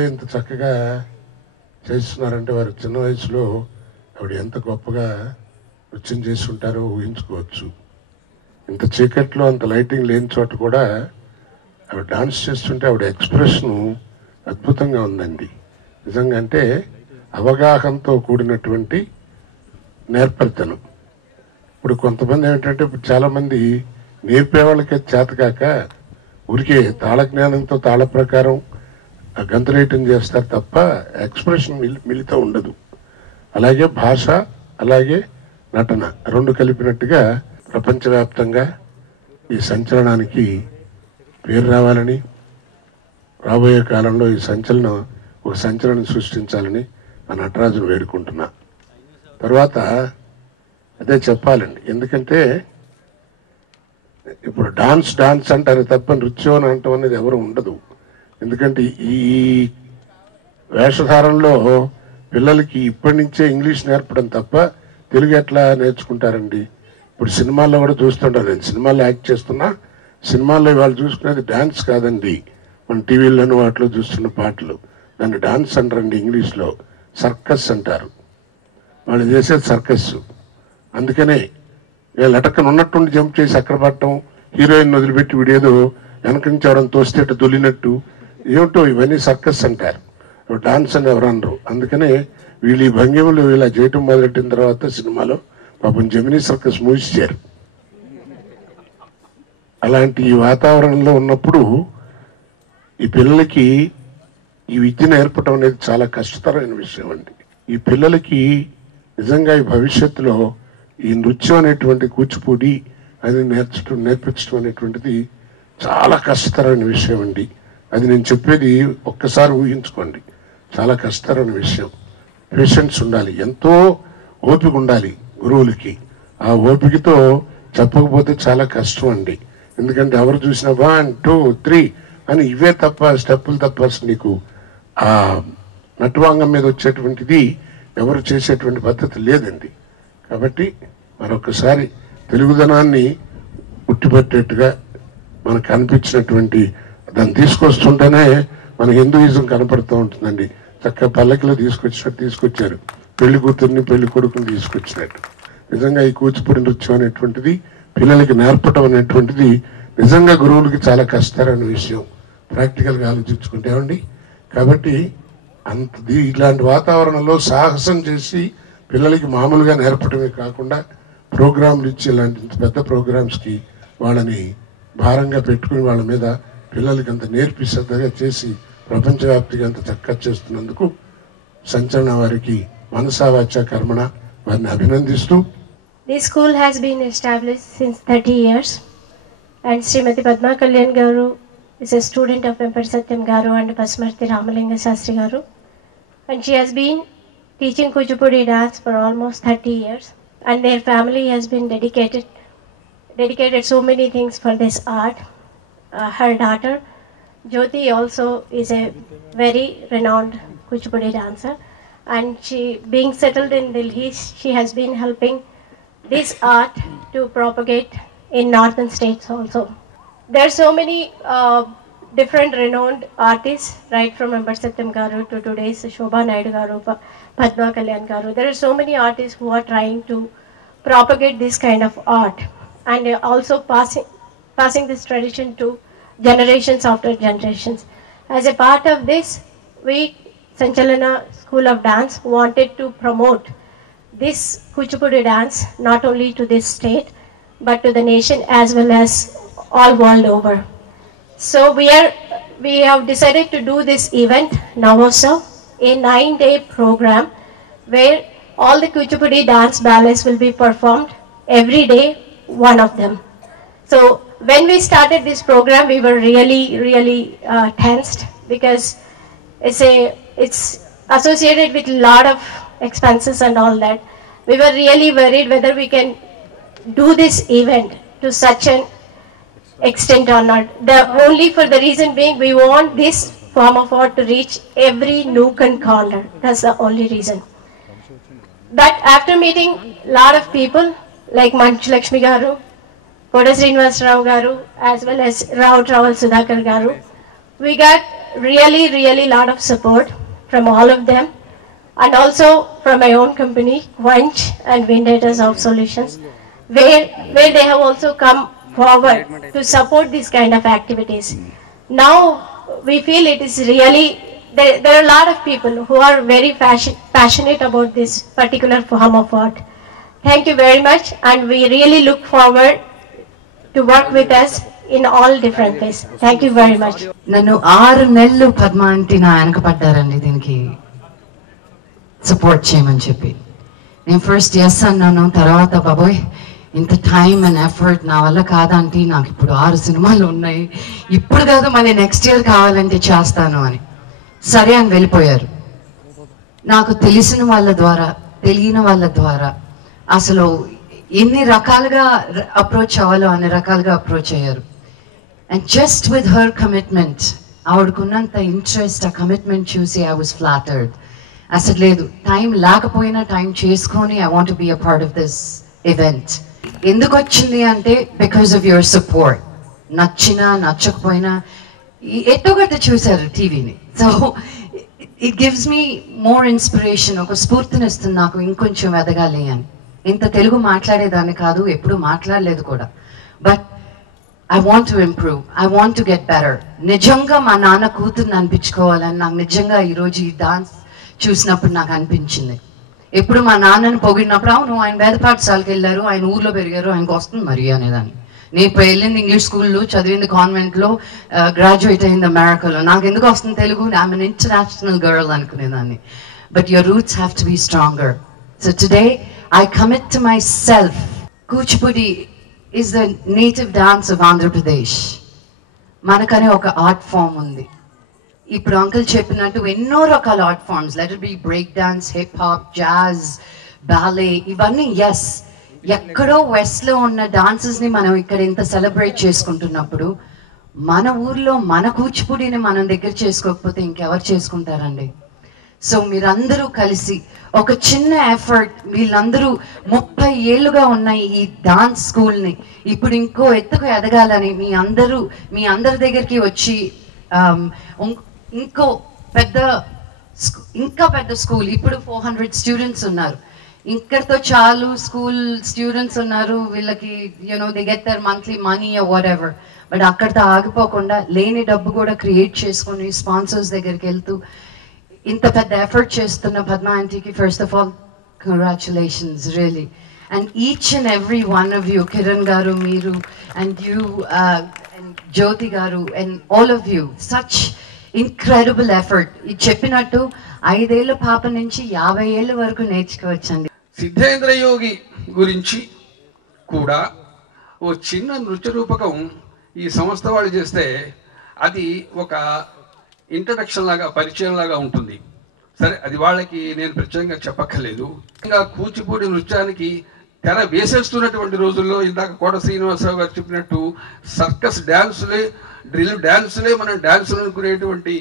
అప్పుడే ఇంత చక్కగా చేస్తున్నారంటే వారి చిన్న వయసులో ఆవిడ ఎంత గొప్పగా నృత్యం చేసి ఉంటారో ఊహించుకోవచ్చు. ఇంత చీకట్లో అంత లైటింగ్ లేని చోట కూడా ఆవిడ డాన్స్ చేస్తుంటే ఆవిడ ఎక్స్ప్రెషను అద్భుతంగా ఉందండి. నిజంగా అంటే అవగాహనతో కూడినటువంటి నేర్పరితనం. ఇప్పుడు కొంతమంది ఏమిటంటే ఇప్పుడు చాలామంది నేర్పేవాళ్ళకే చేతకాక ఊరికే తాళ జ్ఞానంతో తాళ ప్రకారం గంతులేయటం చేస్తారు తప్ప ఎక్స్ప్రెషన్ మిలితో ఉండదు. అలాగే భాష అలాగే నటన రెండు కలిపినట్టుగా ప్రపంచవ్యాప్తంగా ఈ సంచలనానికి పేరు రావాలని, రాబోయే కాలంలో ఈ ఒక సంచలనం సృష్టించాలని ఆ నటరాజును వేడుకుంటున్నా. తర్వాత అదే చెప్పాలండి, ఎందుకంటే ఇప్పుడు డాన్స్ అంటారు తప్ప నృత్యం అని అంటాం అనేది ఎవరు ఉండదు. ఎందుకంటే ఈ వేషధారంలో పిల్లలకి ఇప్పటి నుంచే ఇంగ్లీష్ నేర్పడం తప్ప తెలుగు ఎట్లా నేర్చుకుంటారండి? ఇప్పుడు సినిమాల్లో కూడా చూస్తుంటారు. నేను సినిమాల్లో యాక్ట్ చేస్తున్నా, సినిమాల్లో వాళ్ళు చూసుకునేది డాన్స్ కాదండి, మన టీవీల్లోనూ వాటిలో చూస్తున్న పాటలు. దాన్ని డాన్స్ అంటారండి, ఇంగ్లీష్లో సర్కస్ అంటారు. వాళ్ళు చేసేది సర్కస్. అందుకనే లటక్కన ఉన్నట్టుండి జంప్ చేసి అక్కడ పట్టడం, హీరోయిన్ వదిలిపెట్టి వీడేదో వెనక నుంచి ఎవరైనా తోస్తే దొలినట్టు ఏమిటో ఇవన్నీ సర్కస్ అంటారు, డాన్స్ అని ఎవరు అనరు. అందుకనే వీళ్ళు ఈ భంగిమలు ఇలా చేయటం మొదలెట్టిన తర్వాత సినిమాలో పాపం జమినీ సర్కస్ మూసిచ్చారు. అలాంటి ఈ వాతావరణంలో ఉన్నప్పుడు ఈ పిల్లలకి ఈ విద్య నేర్పడం అనేది చాలా కష్టతరమైన విషయం అండి. ఈ పిల్లలకి నిజంగా ఈ భవిష్యత్తులో ఈ నృత్యం అనేటువంటి కూచిపూడి అది నేర్పించడం అనేటువంటిది చాలా కష్టతరమైన విషయం అండి. అది నేను చెప్పేది ఒక్కసారి ఊహించుకోండి, చాలా కష్టతరమైన విషయం. పేషెన్స్ ఉండాలి, ఎంతో ఓపిక ఉండాలి గురువులకి. ఆ ఓపికతో చెప్పకపోతే చాలా కష్టం అండి. ఎందుకంటే ఎవరు చూసినా 1 2 3 అని ఇవే తప్ప స్టెప్పులు తప్ప నీకు ఆ నటువాంగం మీద వచ్చేటువంటిది ఎవరు చేసేటువంటి పద్ధతి లేదండి. కాబట్టి మరొకసారి తెలుగుదనాన్ని పుట్టిపెట్టేట్టుగా మనకు కనిపించినటువంటి దాన్ని తీసుకొస్తుంటేనే మన హిందూయిజం కనపడుతూ ఉంటుందండి. చక్కగా పల్లకిలో తీసుకొచ్చారు, పెళ్లి కూతుర్ని పెళ్లి కొడుకుని తీసుకొచ్చినట్టు. నిజంగా ఈ కూచిపూడి నృత్యం అనేటువంటిది పిల్లలకి నేర్పడం అనేటువంటిది నిజంగా గురువులకి చాలా కష్టమైన విషయం, ప్రాక్టికల్గా ఆలోచించుకుంటే ఏమండి. కాబట్టి ఇలాంటి వాతావరణంలో సాహసం చేసి పిల్లలకి మామూలుగా నేర్పడమే కాకుండా ప్రోగ్రాంలు ఇచ్చి ఇలాంటి పెద్ద ప్రోగ్రామ్స్కి వాళ్ళని భారంగా పెట్టుకుని వాళ్ళ మీద పిల్లలకి అంత నేర్పి శ్రద్ధగా చేసి ప్రపంచవ్యాప్తిగా అంత చక్కగా చేస్తున్నందుకు సంచలన వారికి మనసా వాచా కర్మణ వారిని అభినందిస్తూ. This school has been established since 30 years and Srimati Padma Kalyan Garu is a student of Vempada Satyam Garu and Pasmarthi Ramalinga Shastri Garu, and she has been teaching Kuchipudi dance for almost 30 years, and their family has been dedicated so many things for this art. Her daughter Jyoti also is a very renowned Kuchipudi dancer, and she, being settled in Delhi, she has been helping this art to propagate in northern states also. There are so many different renowned artists, right from Vempada Satyam Garu to today's Shobha Naidu Garu, Padma Kalyan Garu. There are so many artists who are trying to propagate this kind of art and also passing this tradition to generations after generations. As a part of this, we, Sanchalana School of Dance, wanted to promote this Kuchipudi dance not only to this state but to the nation as well as all world over. So we have decided to do this event now also, a 9-day program where all the Kuchipudi dance ballets will be performed every day, one of them. So when we started this program, we were really tensed because it's associated with a lot of expenses and all that. We were really worried whether we can do this event to such an extent or not. Only for the reason being, we want this form of art to reach every nook and corner. That's the only reason. But after meeting a lot of people like Manchu Lakshmi Garu, Koda Srinivas Rao Garu, as well as Rao Travel Sudhakar Garu, we got really lot of support from all of them, and also from my own company, Quench and Vindators of Solutions, where they have also come forward to support these kind of activities. Now we feel it is really, there are a lot of people who are very passionate about this particular form of art. Thank you very much, and we really look forward to work with us in all different ways. Thank you very much. నన్ను 6 నెలలు Padma aunty నా వెనక పడ్డారండి దీనికి support చేయమని చెప్పి. నేను first yes అన్నాను, తర్వాత బాబోయ్ ఇంత టైం అండ్ ఎఫర్ట్ నా వల్ల కాదంటే, నాకు ఇప్పుడు 6 సినిమాలు ఉన్నాయి, ఇప్పుడు కాదు మళ్ళీ నెక్స్ట్ ఇయర్ కావాలంటే చేస్తాను అని. సరే అని వెళ్ళిపోయారు. నాకు తెలిసిన వాళ్ళ ద్వారా, తెలియని వాళ్ళ ద్వారా అసలు ఎన్ని రకాలుగా అప్రోచ్ అవ్వాలో అన్ని రకాలుగా అప్రోచ్ అయ్యారు. And just with her commitment, ఆవిడకున్నంత ఇంట్రెస్ట్, ఆ కమిట్మెంట్ చూసి ఐ వాజ్ ఫ్లాటర్డ్. అసలు లేదు, టైం లేకపోయినా టైం చేసుకొని I want be a part of this event. ఎందుకు వచ్చింది అంటే బికాస్ ఆఫ్ యువర్ సపోర్ట్. నచ్చినా నచ్చకపోయినా ఎట్టోగట్ట చూశారు టీవీని. So it gives me more inspiration, ఒక స్ఫూర్తినిస్తుంది నాకు ఇంకొంచెం ఎదగాలి అని. ఇంత తెలుగు మాట్లాడేదాన్ని కాదు, ఎప్పుడు మాట్లాడలేదు కూడా. But I want to improve, I want to get better. నిజంగా మా నాన్న కూతుర్ని అనిపించుకోవాలని నాకు నిజంగా ఈరోజు ఈ డాన్స్ చూసినప్పుడు నాకు అనిపించింది. ఎప్పుడు మా నాన్నని పొగిడినప్పుడు, అవును ఆయన వేద పాఠశాలకు వెళ్ళారు, ఆయన ఊర్లో పెరిగారు, ఆయనకు వస్తుంది మరి అనేదాన్ని. నేను ఇప్పుడు వెళ్ళింది ఇంగ్లీష్ స్కూల్లో, చదివింది కాన్వెంట్లో, గ్రాడ్యుయేట్ అయింది అమెరికాలో, నాకు ఎందుకు వస్తుంది Telugu, I'm an international girl అనుకునేదాన్ని. But your roots have to be stronger. So today I commit to myself. Kuchipudi is the native dance of Andhra Pradesh. Manakane oka art form undi. Ippudu uncle cheppinattu enno rakala art forms, let it be break dance, hip hop, jazz, ballet, ivanni yes. Ekkado west lo unna dances ni manam ikkada inta celebrate cheskuntunnappudu mana oorlo mana Kuchipudini manam deggara chesukoకపోతే ఇంకెవరు చేసుకుంటారండి. So మీరందరూ కలిసి ఒక చిన్న effort, వీళ్ళందరూ 30 ఏళ్ళుగా ఉన్న ఈ డాన్స్ స్కూల్ని ఇప్పుడు ఇంకో ఎత్తుకు ఎదగాలని మీ అందరి దగ్గరికి వచ్చి ఇంకా పెద్ద స్కూల్, ఇప్పుడు 400 స్టూడెంట్స్ ఉన్నారు, ఇక్కడతో చాలు స్కూల్ స్టూడెంట్స్ ఉన్నారు, వీళ్ళకి they get their monthly money or whatever. But అక్కడితో ఆగిపోకుండా లేని డబ్బు కూడా క్రియేట్ చేసుకొని స్పాన్సర్స్ దగ్గరికి వెళ్తూ ఇంత పెద్ద ఎఫర్ట్ చేస్తున్న పద్మ ఆంటీకి first of all congratulations really. And each and every one of you, Kiran గారు, మీరు అండ్ యూ అండ్ జ్యోతి గారు and all of you, such incredible effort. ఇది చెప్పినట్టు 5 ఏళ్ళ పాప నుంచి 50 ఏళ్ళ వరకు నేర్చుకోవచ్చండి. సిద్ధేంద్ర యోగి గురించి కూడా ఓ చిన్న నృత్య రూపకం ఈ సంస్థ వాళ్ళు చేస్తే అది ఒక ఇంట్రడక్షన్ లాగా, పరిచయం లాగా ఉంటుంది. సరే, అది వాళ్ళకి నేను ప్రత్యేకంగా చెప్పక్కర్లేదు. ఇంకా కూచిపూడి నృత్యానికి తెర వేసేస్తున్నటువంటి రోజుల్లో ఇందాక కోట శ్రీనివాసరావు గారు చెప్పినట్టు సర్కస్ డ్యాన్సులే, డ్రిల్ డ్యాన్సులే మనం డ్యాన్సులు అనుకునేటువంటి